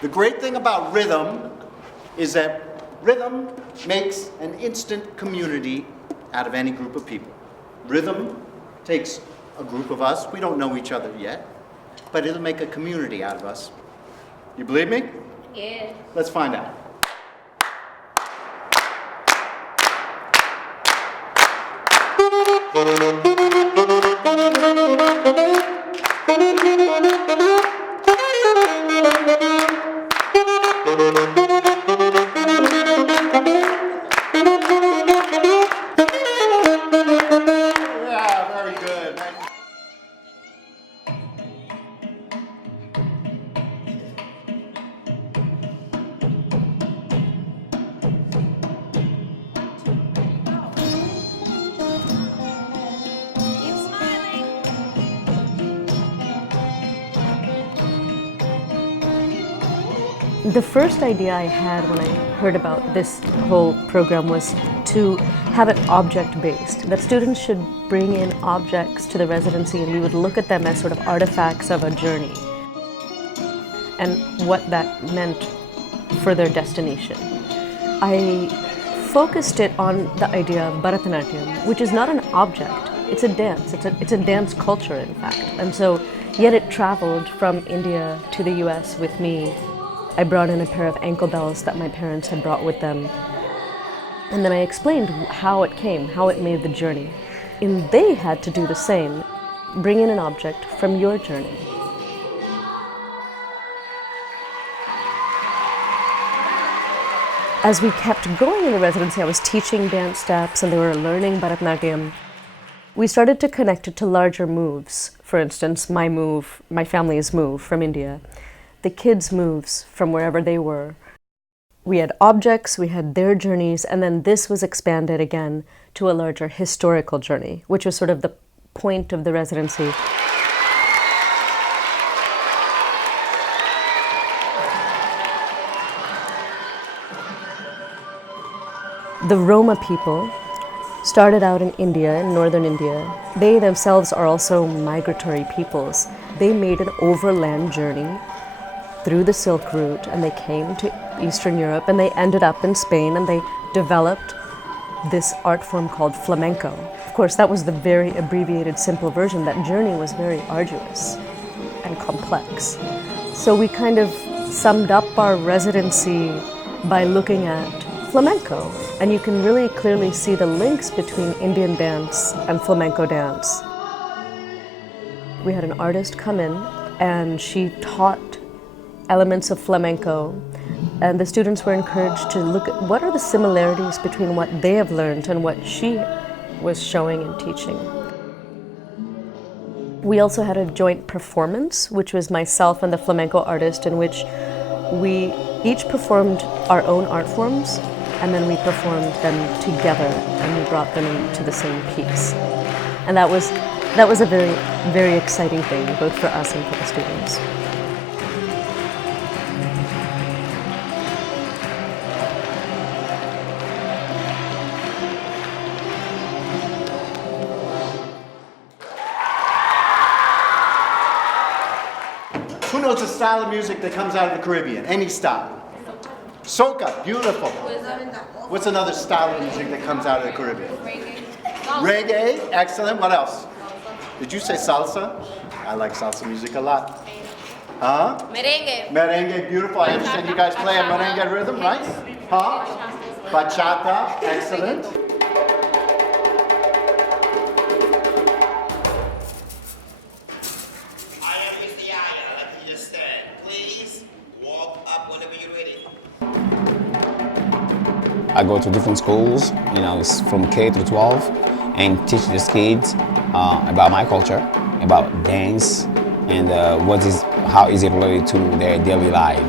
The great thing about rhythm is that rhythm makes an instant community out of any group of people. Rhythm takes a group of us, we don't know each other yet, but it'll make a community out of us. You believe me? Yeah. Let's find out. Yeah, very good. Keep smiling. The first idea I had when I heard about this whole program was to have it object-based, that students should bring in objects to the residency and we would look at them as sort of artifacts of a journey and what that meant for their destination. I focused it on the idea of Bharatanatyam, which is not an object, it's a dance, it's a dance culture in fact. And so, yet it traveled from India to the US with me. I brought in a pair of ankle bells that my parents had brought with them. And then I explained how it came, how it made the journey. And they had to do the same, bring in an object from your journey. As we kept going in the residency, I was teaching dance steps and they were learning Bharatanatyam. We started to connect it to larger moves. For instance, my family's move from India, the kids' moves from wherever they were. We had objects, we had their journeys, and then this was expanded again to a larger historical journey, which was sort of the point of the residency. The Roma people started out in India, in northern India. They themselves are also migratory peoples. They made an overland journey through the Silk Route and they came to Eastern Europe and they ended up in Spain and they developed this art form called flamenco. Of course, that was the very abbreviated, simple version. That journey was very arduous and complex. So we kind of summed up our residency by looking at flamenco. And you can really clearly see the links between Indian dance and flamenco dance. We had an artist come in and she taught elements of flamenco, and the students were encouraged to look at what are the similarities between what they have learned and what she was showing and teaching. We also had a joint performance, which was myself and the flamenco artist, in which we each performed our own art forms, and then we performed them together, and we brought them into the same piece. And that was a very, very exciting thing, both for us and for the students. Who knows the style of music that comes out of the Caribbean? Any style? Soca, beautiful. What's another style of music that comes out of the Caribbean? Reggae, excellent. What else? Did you say salsa? I like salsa music a lot. Huh? Merengue. Merengue, beautiful. I understand you guys play a merengue rhythm, right? Huh? Bachata, excellent. I go to different schools, it's from K to 12, and teach these kids about my culture, about dance, and how is it related to their daily life.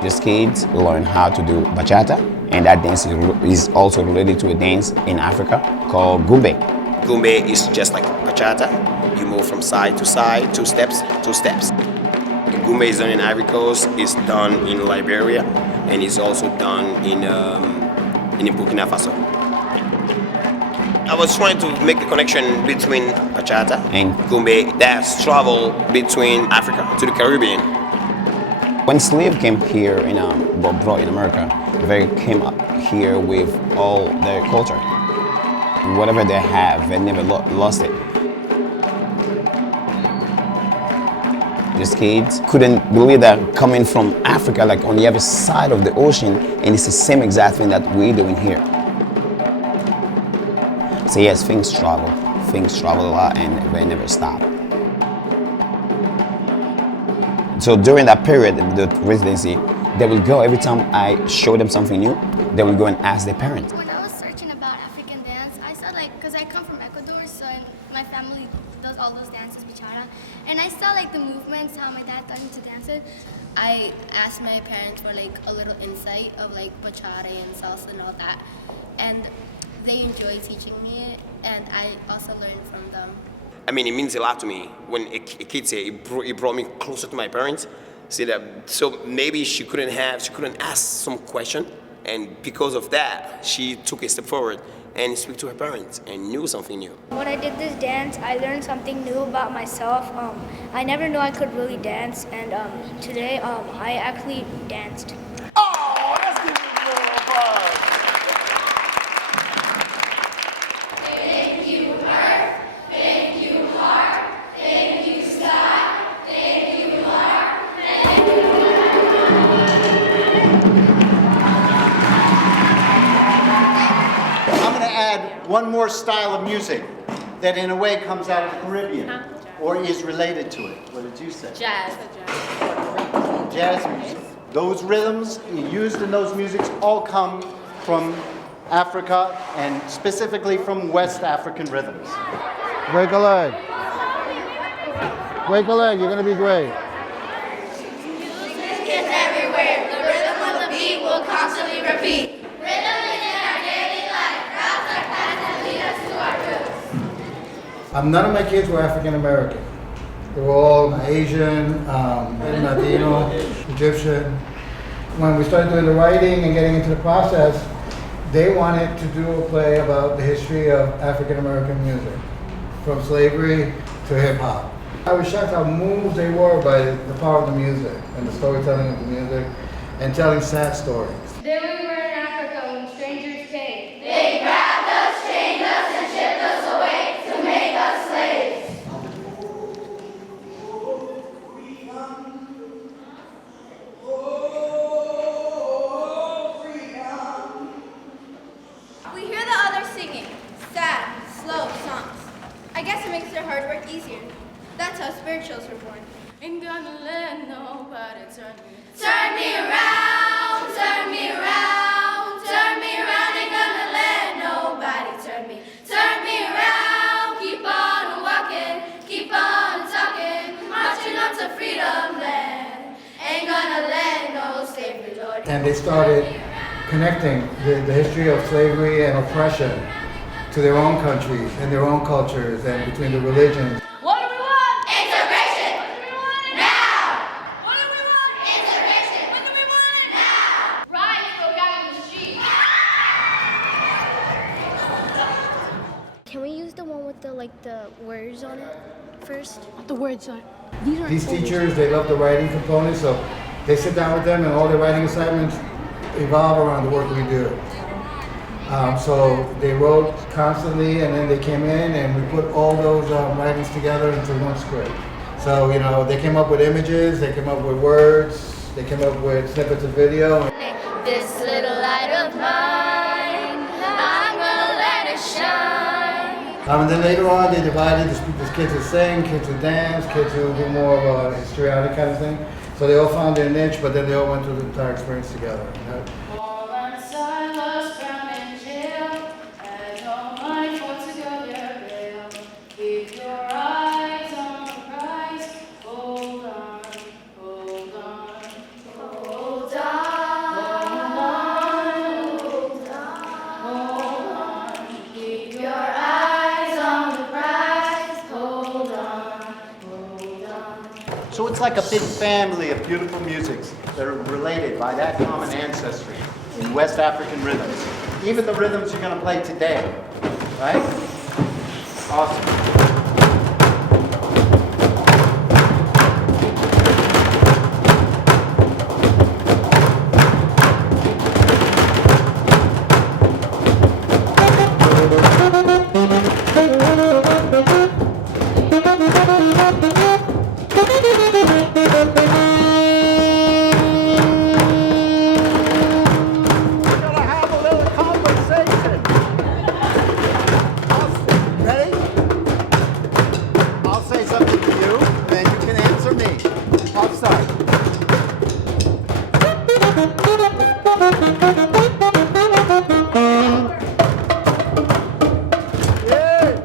These kids learn how to do bachata, and that dance is also related to a dance in Africa called gumbe. Gumbe is just like bachata. You move from side to side, two steps, two steps. The gumbe is done in Ivory Coast, it's done in Liberia, and it's also done in Burkina Faso. I was trying to make the connection between bachata and gumbe that's travel between Africa to the Caribbean. When slave came here were brought in America, they came up here with all their culture. Whatever they have, they never lost it. These kids couldn't believe that coming from Africa, like on the other side of the ocean, and it's the same exact thing that we're doing here. So yes, things travel a lot, and they never stop. So during that period, the residency, they will go, every time I show them something new, they will go and ask their parents. When I was searching about African dance, I saw because I come from Ecuador, so my family does all those dances, bachata, and I saw the movements, how my dad got into dancing. I asked my parents for a little insight of bachata and salsa and all that, and they enjoy teaching me it, and I also learned from them. I mean, it means a lot to me when a kid say it brought me closer to my parents. See that, so maybe she couldn't ask some question, and because of that, she took a step forward and speak to her parents and knew something new. When I did this dance, I learned something new about myself. I never knew I could really dance, and today I actually danced. Oh, let's give it a little applause. I'm going to add one more style of music that in a way comes out of the Caribbean or is related to it. What did you say? Jazz. Jazz music. Those rhythms used in those musics all come from Africa and specifically from West African rhythms. Break a leg. Break a leg, you're going to be great. Music is everywhere. The rhythm of the beat will constantly repeat. Rhythm is in our daily life. Routes are paths that lead us to our roots. None of my kids were African American. They were all Asian, Latino, Egyptian. When we started doing the writing and getting into the process, they wanted to do a play about the history of African American music, from slavery to hip hop. I was shocked how moved they were by the power of the music and the storytelling of the music and telling sad stories. Then we were in Africa when strangers came. They grabbed us, chained us, and shipped us away to make us slaves. We hear the others singing sad, slow songs. I guess it makes their hard work easier. That's how spirituals were born. Ain't gonna let nobody turn me. Turn me around, turn me around, turn me around. Ain't gonna let nobody turn me. Turn me around, keep on walking, keep on talking, marching on to freedom land. Ain't gonna let no slavery, Lord. And they started connecting the history of slavery and oppression to their own countries and their own cultures and between the religions. What do we want? Integration. What do we want? Now. What do we want? Integration. When do we want it? Now. Riots broke out in the street. Can we use the one with the words on it first? The words are. These teachers, they love the writing component, so they sit down with them and all their writing assignments evolve around the work we do. So they wrote constantly, and then they came in and we put all those writings together into one script. So, they came up with images, they came up with words, they came up with snippets of video. This little light of mine, I'm gonna let it shine. And then later on, they divided the kids who sing, kids who dance, kids who do more of a histrionic kind of thing. So they all found their niche, but then they all went through the entire experience together. All on Silas Brown in jail, as all my thoughts go their bail. Keep your eyes on the prize. Hold on, hold on, hold on, hold on. Keep your eyes on the prize. Hold on, hold on. So it's like a big family of beautiful musics that are related by that common ancestry in West African rhythms. Even the rhythms you're going to play today, right? Awesome. We're gonna have a little conversation. Ready? I'll say something to you, then you can answer me. I'll start. Yay!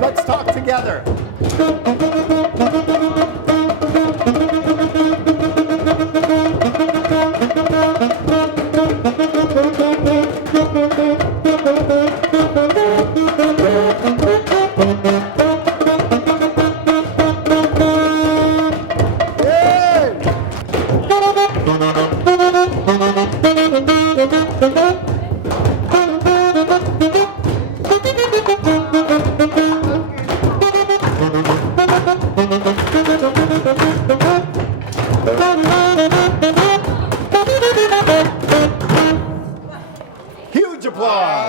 Let's talk together. Yay! Huge applause.